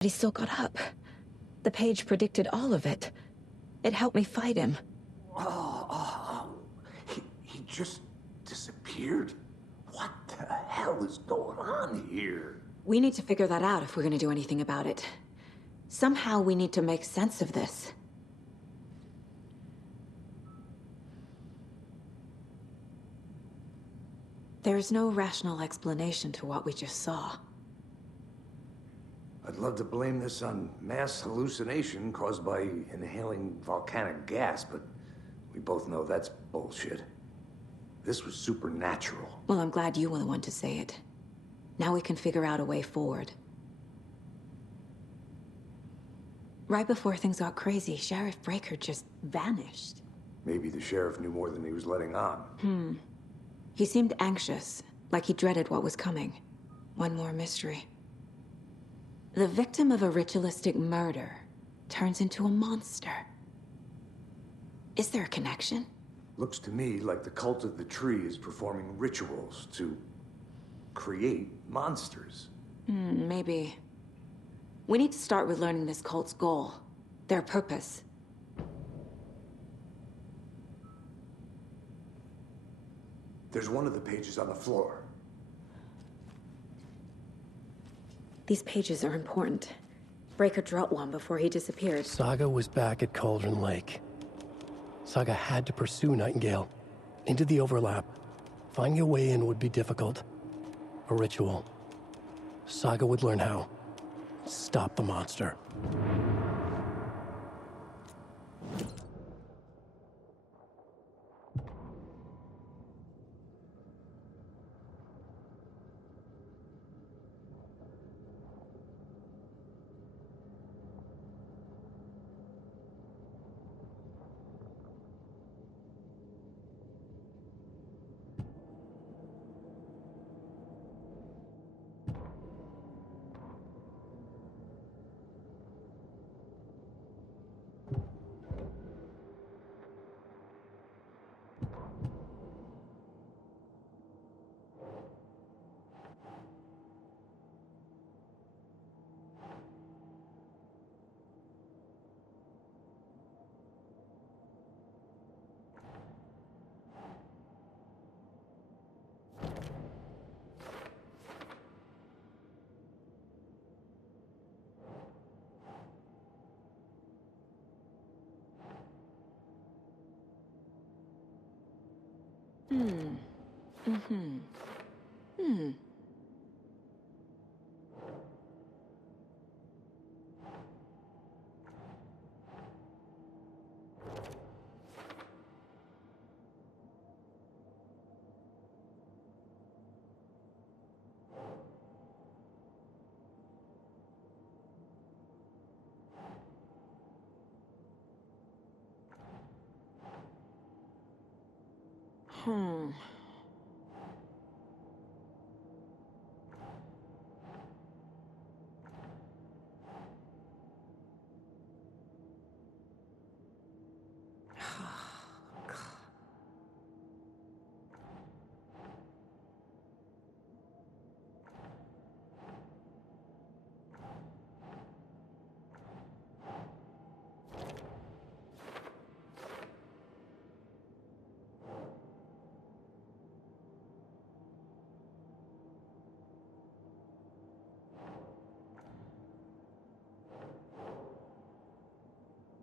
But he still got up. The page predicted all of it. It helped me fight him. He just disappeared? What the hell is going on here? We need to figure that out if we're gonna do anything about it. Somehow we need to make sense of this. There's no rational explanation to what we just saw. I'd love to blame this on mass hallucination caused by inhaling volcanic gas, but we both know that's bullshit. This was supernatural. Well, I'm glad you were the one to say it. Now we can figure out a way forward. Right before things got crazy, Sheriff Breaker just vanished. Maybe the sheriff knew more than he was letting on. He seemed anxious, like he dreaded what was coming. One more mystery. The victim of a ritualistic murder turns into a monster. Is there a connection? Looks to me like the cult of the tree is performing rituals to create monsters. Maybe. We need to start with learning this cult's goal, their purpose. There's one of the pages on the floor. These pages are important. Breaker dropped one before he disappeared. Saga was back at Cauldron Lake. Saga had to pursue Nightingale. Into the overlap. Finding a way in would be difficult. A ritual. Saga would learn how. Stop the monster.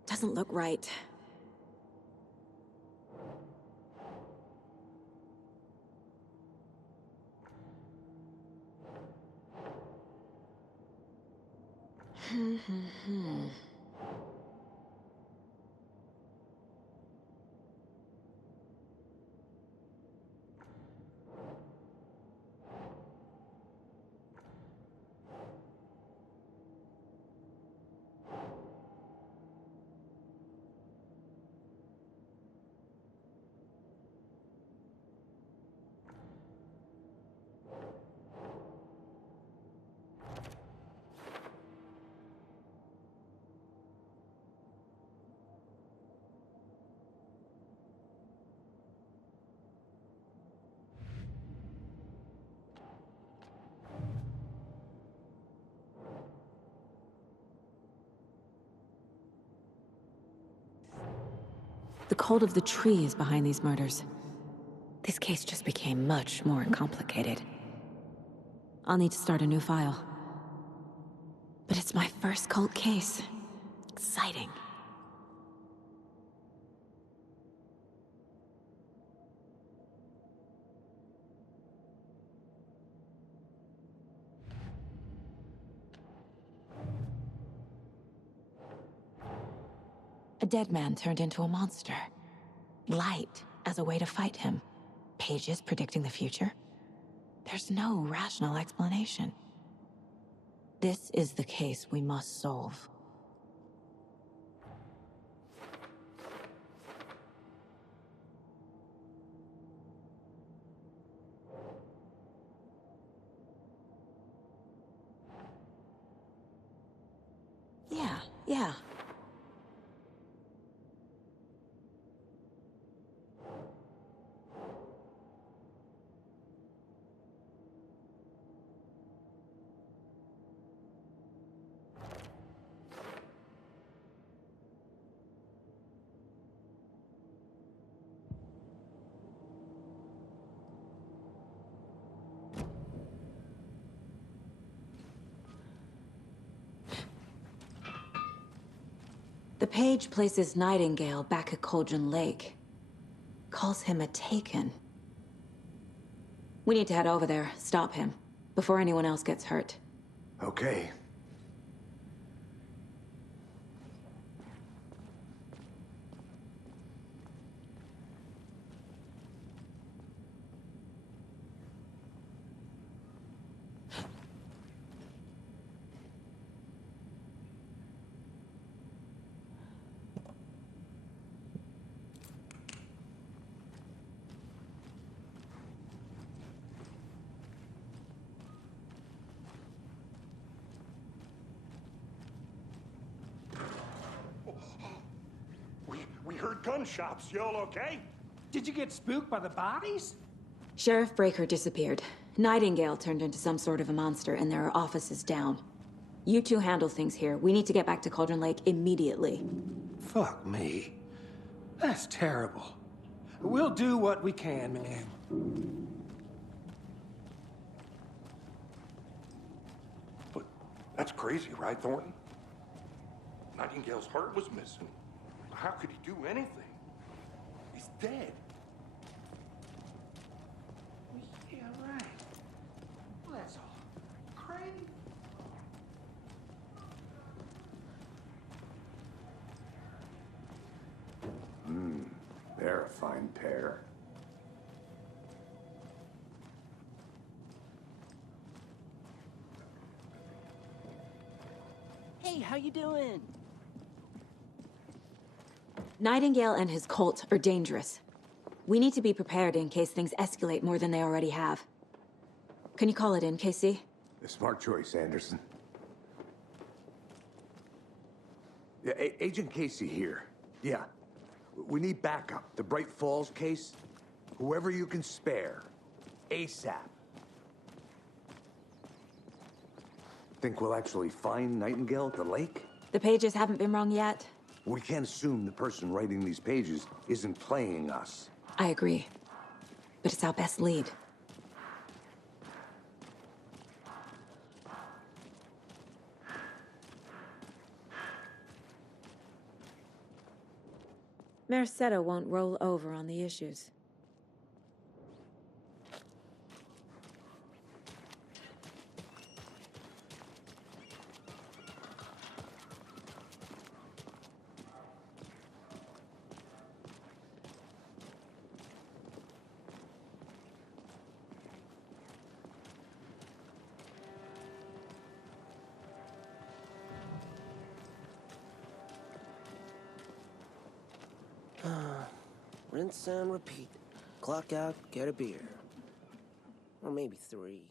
Doesn't look right. The cult of the tree is behind these murders. This case just became much more complicated. I'll need to start a new file. But it's my first cult case. Exciting. A dead man turned into a monster. Light as a way to fight him. Pages predicting the future. There's no rational explanation. This is the case we must solve. Yeah. The page places Nightingale back at Cauldron Lake. Calls him a Taken. We need to head over there, stop him, before anyone else gets hurt. Okay. We heard gunshots. Y'all okay? Did you get spooked by the bodies? Sheriff Breaker disappeared. Nightingale turned into some sort of a monster, and there are offices down. You two handle things here. We need to get back to Cauldron Lake immediately. Fuck me. That's terrible. We'll do what we can, ma'am. But that's crazy, right, Thornton? Nightingale's heart was missing. How could he do anything? He's dead. Yeah, right. Well, that's all crazy. They're a fine pair. Hey, how you doing? Nightingale and his cult are dangerous. We need to be prepared in case things escalate more than they already have. Can you call it in, KC? A smart choice, Anderson. Yeah, Agent Casey here. Yeah. We need backup. The Bright Falls case. Whoever you can spare. ASAP. Think we'll actually find Nightingale at the lake? The pages haven't been rung yet. We can't assume the person writing these pages isn't playing us. I agree. But it's our best lead. Mercado won't roll over on the issues. Rinse and repeat. Clock out, get a beer. Or maybe 3.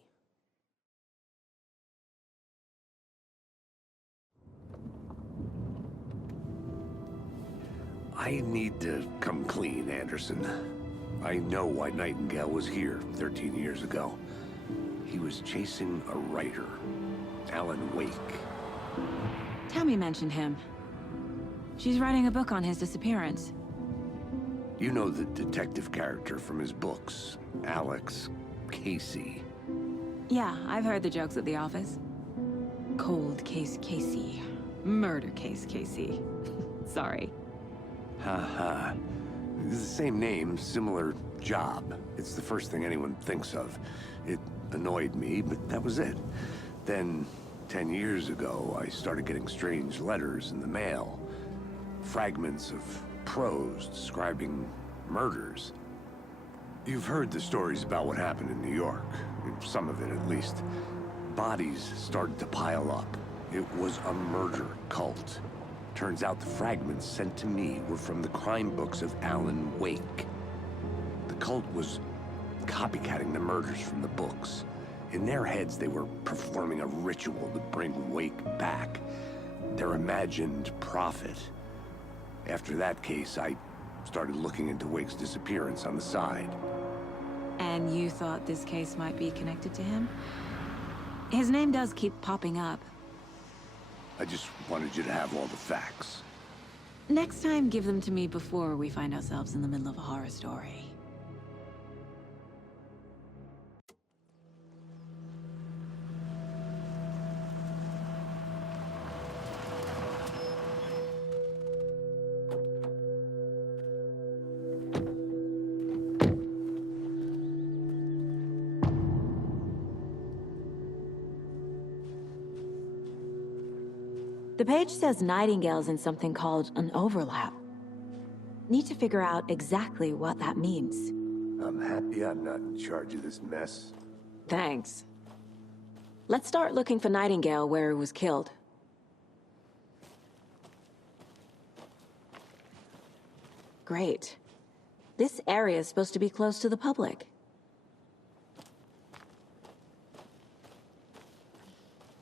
I need to come clean, Anderson. I know why Nightingale was here 13 years ago. He was chasing a writer, Alan Wake. Tammy mentioned him. She's writing a book on his disappearance. You know the detective character from his books, Alex Casey. Yeah, I've heard the jokes at the office. Cold case Casey. Murder case Casey. Sorry. Ha. It's the same name, similar job. It's the first thing anyone thinks of. It annoyed me, but that was it. Then, 10 years ago, I started getting strange letters in the mail. Fragments of prose describing murders. You've heard the stories about what happened in New York. Some of it, at least. Bodies started to pile up. It was a murder cult. Turns out the fragments sent to me were from the crime books of Alan Wake. The cult was copycatting the murders from the books. In their heads, they were performing a ritual to bring Wake back. Their imagined prophet. After that case, I started looking into Wake's disappearance on the side. And you thought this case might be connected to him? His name does keep popping up. I just wanted you to have all the facts. Next time, give them to me before we find ourselves in the middle of a horror story. The page says nightingales in something called an overlap. Need to figure out exactly what that means. I'm happy I'm not in charge of this mess. Thanks. Let's start looking for Nightingale where he was killed. Great. This area is supposed to be closed to the public.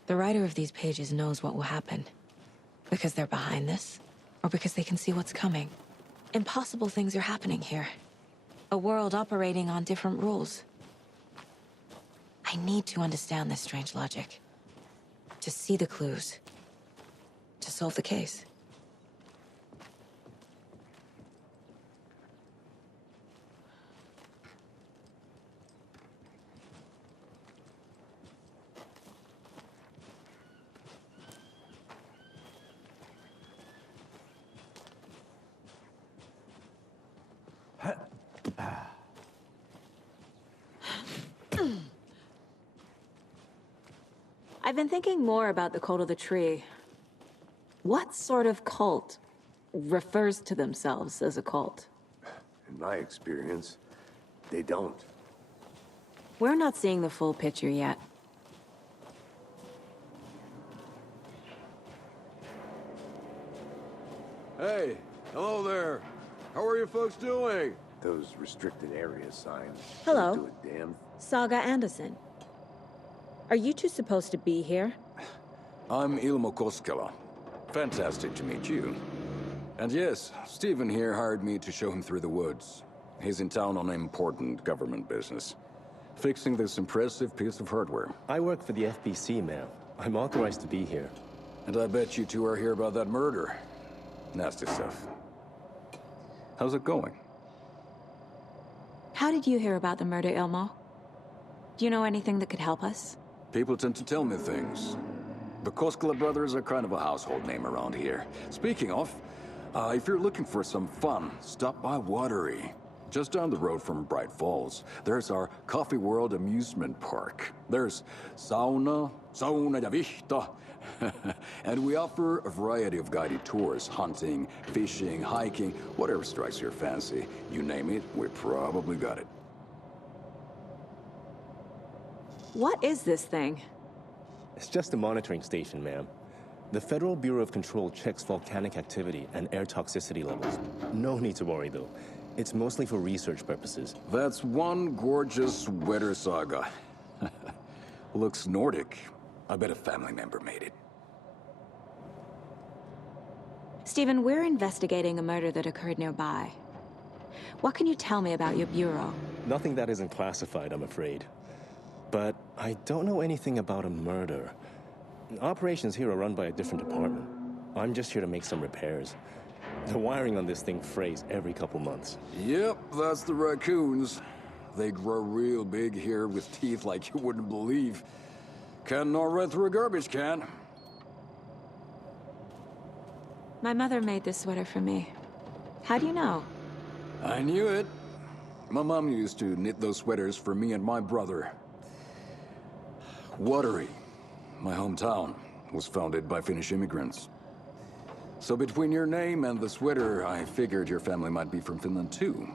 The writer of these pages knows what will happen. Because they're behind this, or because they can see what's coming. Impossible things are happening here. A world operating on different rules. I need to understand this strange logic. To see the clues. To solve the case. I've been thinking more about the cult of the tree. What sort of cult refers to themselves as a cult? In my experience, they don't. We're not seeing the full picture yet. Hey, hello there. How are you folks doing? Those restricted area signs. Hello. Don't do a damn. Saga Anderson. Are you two supposed to be here? I'm Ilmo Koskela. Fantastic to meet you. And yes, Stephen here hired me to show him through the woods. He's in town on important government business. Fixing this impressive piece of hardware. I work for the FBC, ma'am. I'm authorized to be here. And I bet you two are here about that murder. Nasty stuff. How's it going? How did you hear about the murder, Ilmo? Do you know anything that could help us? People tend to tell me things. The Koskela brothers are kind of a household name around here. Speaking of, if you're looking for some fun, stop by Watery. Just down the road from Bright Falls, there's our Coffee World amusement park. There's sauna ja vihta. And we offer a variety of guided tours, hunting, fishing, hiking, whatever strikes your fancy. You name it, we probably got it. What is this thing? It's just a monitoring station, ma'am. The Federal Bureau of Control checks volcanic activity and air toxicity levels. No need to worry, though. It's mostly for research purposes. That's one gorgeous weather saga. Looks Nordic. I bet a family member made it. Stephen, we're investigating a murder that occurred nearby. What can you tell me about your bureau? Nothing that isn't classified, I'm afraid. But I don't know anything about a murder. Operations here are run by a different department. I'm just here to make some repairs. The wiring on this thing frays every couple months. Yep, that's the raccoons. They grow real big here with teeth like you wouldn't believe. Can't gnaw right through a garbage can. My mother made this sweater for me. How do you know? I knew it. My mom used to knit those sweaters for me and my brother. Watery, my hometown, was founded by Finnish immigrants. So between your name and the sweater, I figured your family might be from Finland too.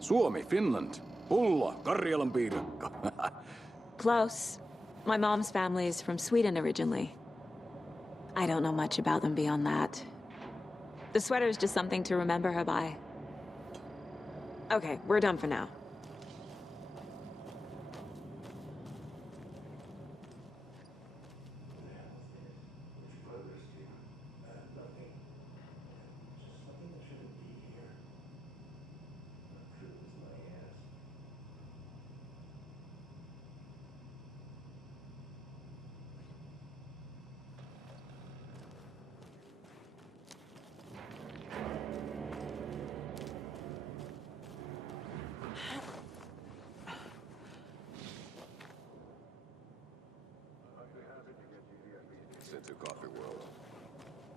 Suomi, Finland. Pulla, Karjalanpiirakka. Close. My mom's family is from Sweden originally. I don't know much about them beyond that. The sweater is just something to remember her by. Okay, we're done for now. Sent to Coffee World.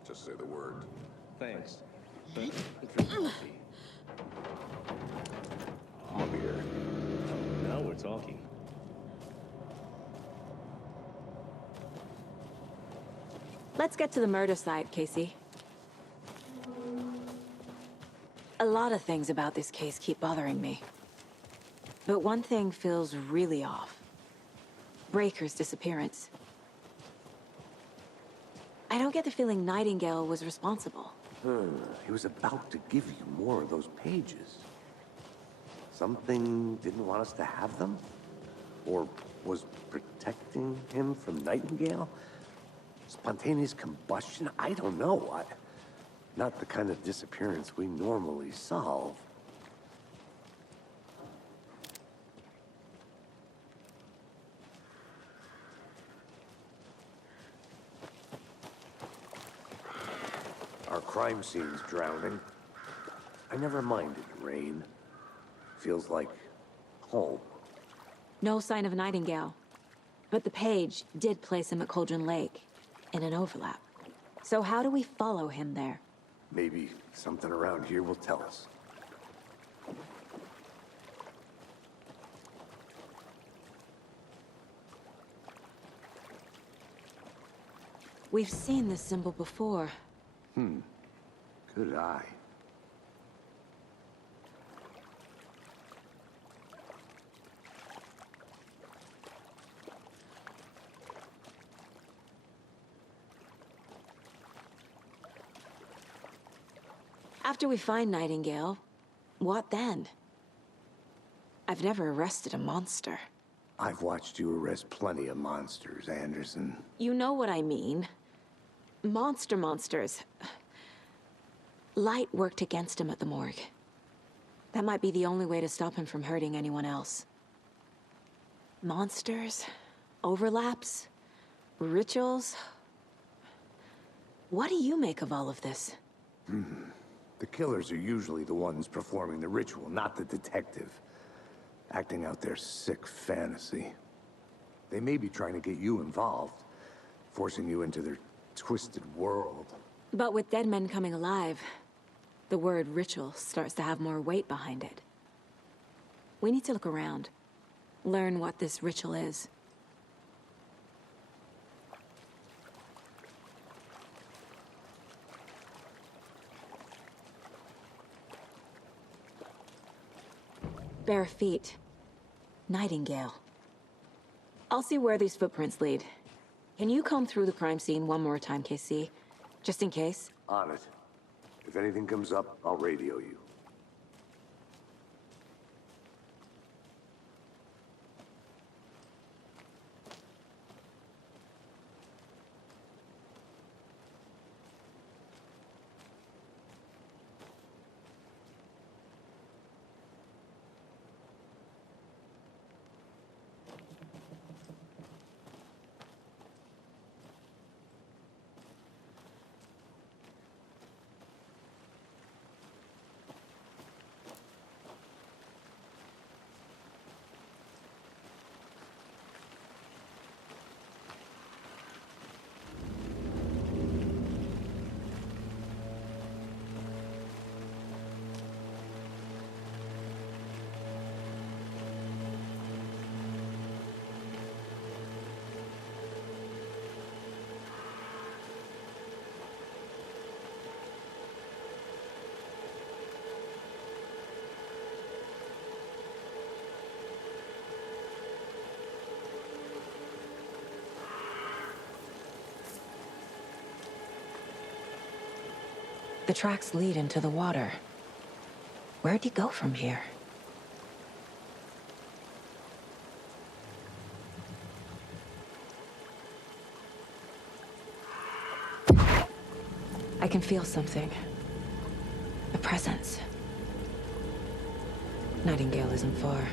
Just say the word. Thanks. But coffee. I'm a beer. Now we're talking. Let's get to the murder site, Casey. A lot of things about this case keep bothering me. But one thing feels really off. Breaker's disappearance. I don't get the feeling Nightingale was responsible. He was about to give you more of those pages. Something didn't want us to have them? Or was protecting him from Nightingale? Spontaneous combustion? I don't know. Not the kind of disappearance we normally solve. Our crime scene's drowning. I never minded rain. Feels like home. No sign of Nightingale. But the page did place him at Cauldron Lake, in an overlap. So how do we follow him there? Maybe something around here will tell us. We've seen this symbol before. Good eye. After we find Nightingale, what then? I've never arrested a monster. I've watched you arrest plenty of monsters, Anderson. You know what I mean. Monsters. Light worked against him at the morgue. That might be the only way to stop him from hurting anyone else. Monsters? Overlaps? Rituals? What do you make of all of this? The killers are usually the ones performing the ritual, not the detective. Acting out their sick fantasy. They may be trying to get you involved, forcing you into their twisted world. But with dead men coming alive, the word ritual starts to have more weight behind it. We need to look around, learn what this ritual is. Bare feet. Nightingale. I'll see where these footprints lead. Can you comb through the crime scene one more time, KC? Just in case? On it. If anything comes up, I'll radio you. The tracks lead into the water. Where'd he go from here? I can feel something. A presence. Nightingale isn't far.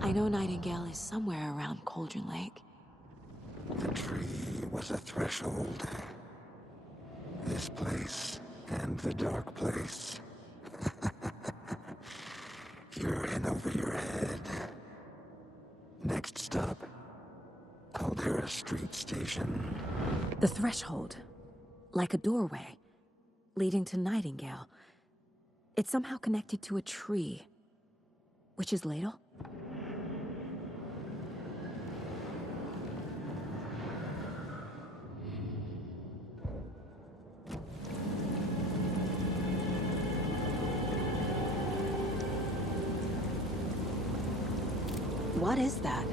I know Nightingale is somewhere around Cauldron Lake. The tree was a threshold. This place and the dark place. You're in over your head. Next stop, Caldera Street Station. The threshold. Like a doorway. Leading to Nightingale. It's somehow connected to a tree. Witch's Ladle? What is that?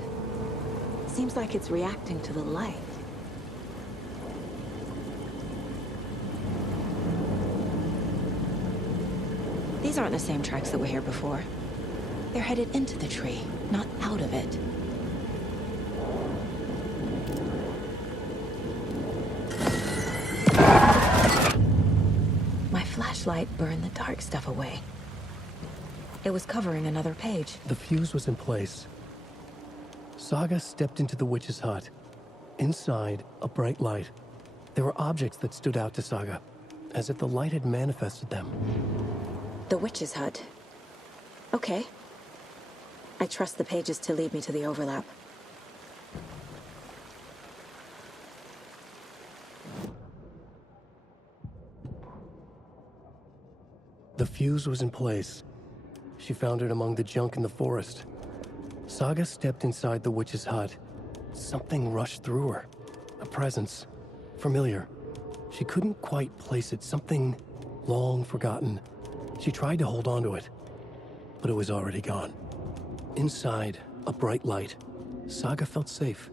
Seems like it's reacting to the light. These aren't the same tracks that were here before. They're headed into the tree, not out of it. My flashlight burned the dark stuff away. It was covering another page. The fuse was in place. Saga stepped into the witch's hut. Inside, a bright light. There were objects that stood out to Saga, as if the light had manifested them. The witch's hut. Okay. I trust the pages to lead me to the overlap. The fuse was in place. She found it among the junk in the forest. Saga stepped inside the witch's hut. Something rushed through her. A presence. Familiar. She couldn't quite place it. Something long forgotten. She tried to hold on to it, but it was already gone. Inside, a bright light. Saga felt safe.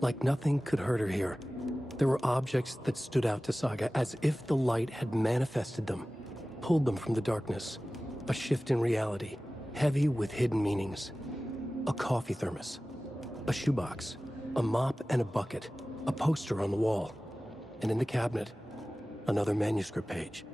Like nothing could hurt her here. There were objects that stood out to Saga as if the light had manifested them, pulled them from the darkness. A shift in reality, heavy with hidden meanings. A coffee thermos, a shoebox, a mop and a bucket, a poster on the wall, and in the cabinet, another manuscript page.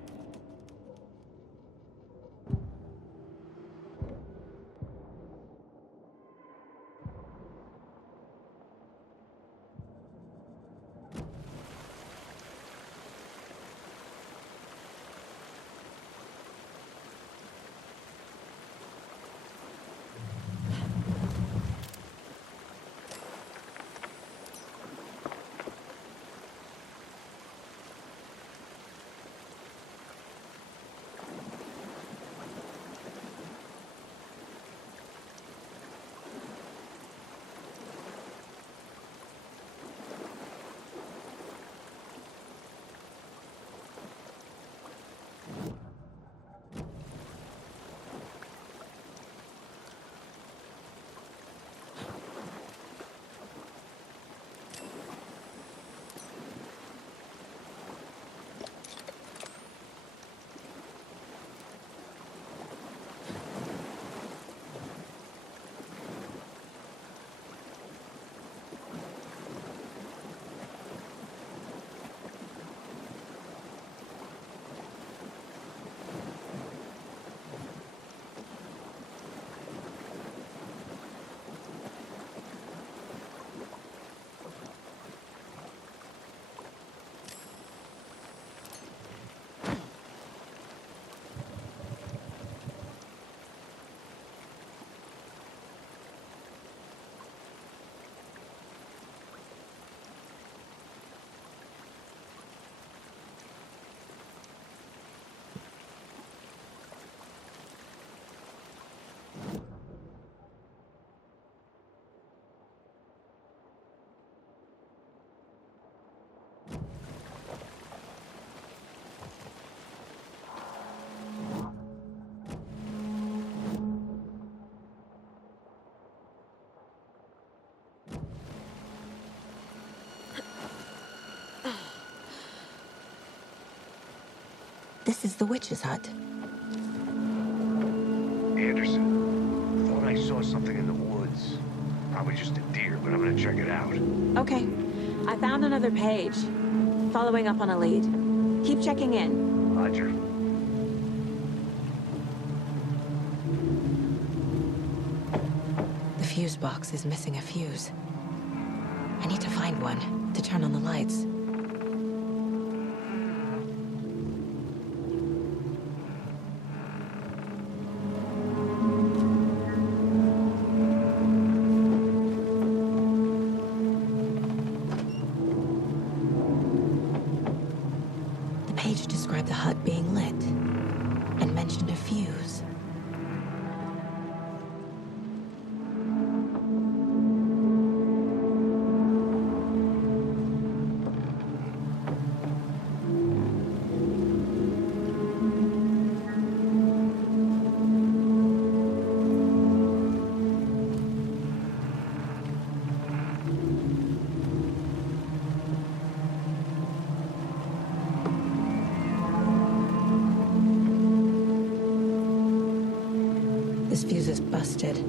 This is the witch's hut. Anderson, thought I saw something in the woods. Probably just a deer, but I'm gonna check it out. Okay. I found another page. Following up on a lead. Keep checking in. Roger. The fuse box is missing a fuse. I need to find one to turn on the lights. The page described the hut being lit and mentioned a fuse. This fuse is busted.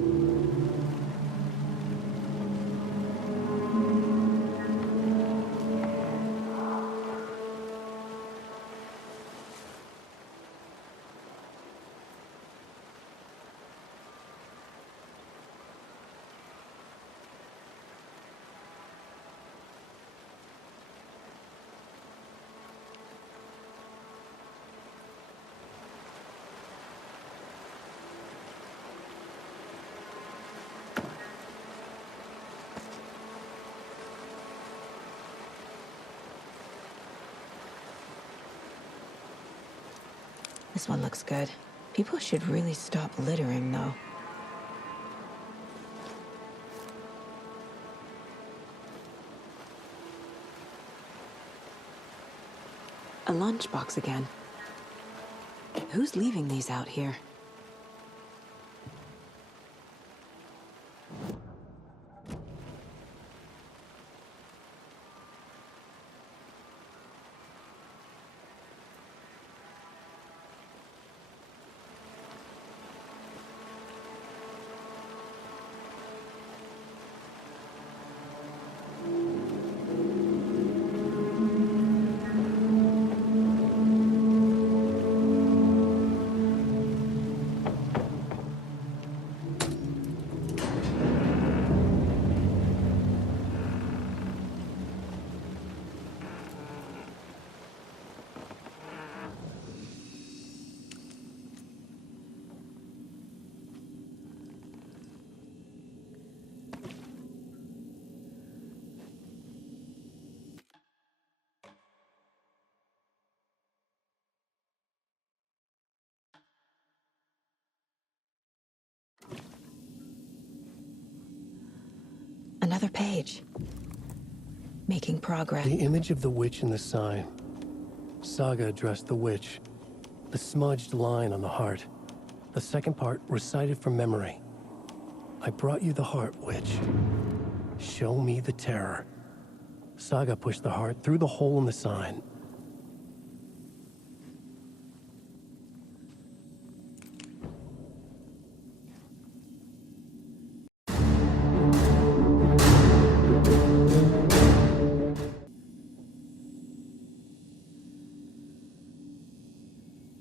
This one looks good. People should really stop littering, though. A lunchbox again. Who's leaving these out here? Another page. Making progress. The image of the witch in the sign. Saga addressed the witch. The smudged line on the heart. The second part recited from memory. I brought you the heart, witch. Show me the terror. Saga pushed the heart through the hole in the sign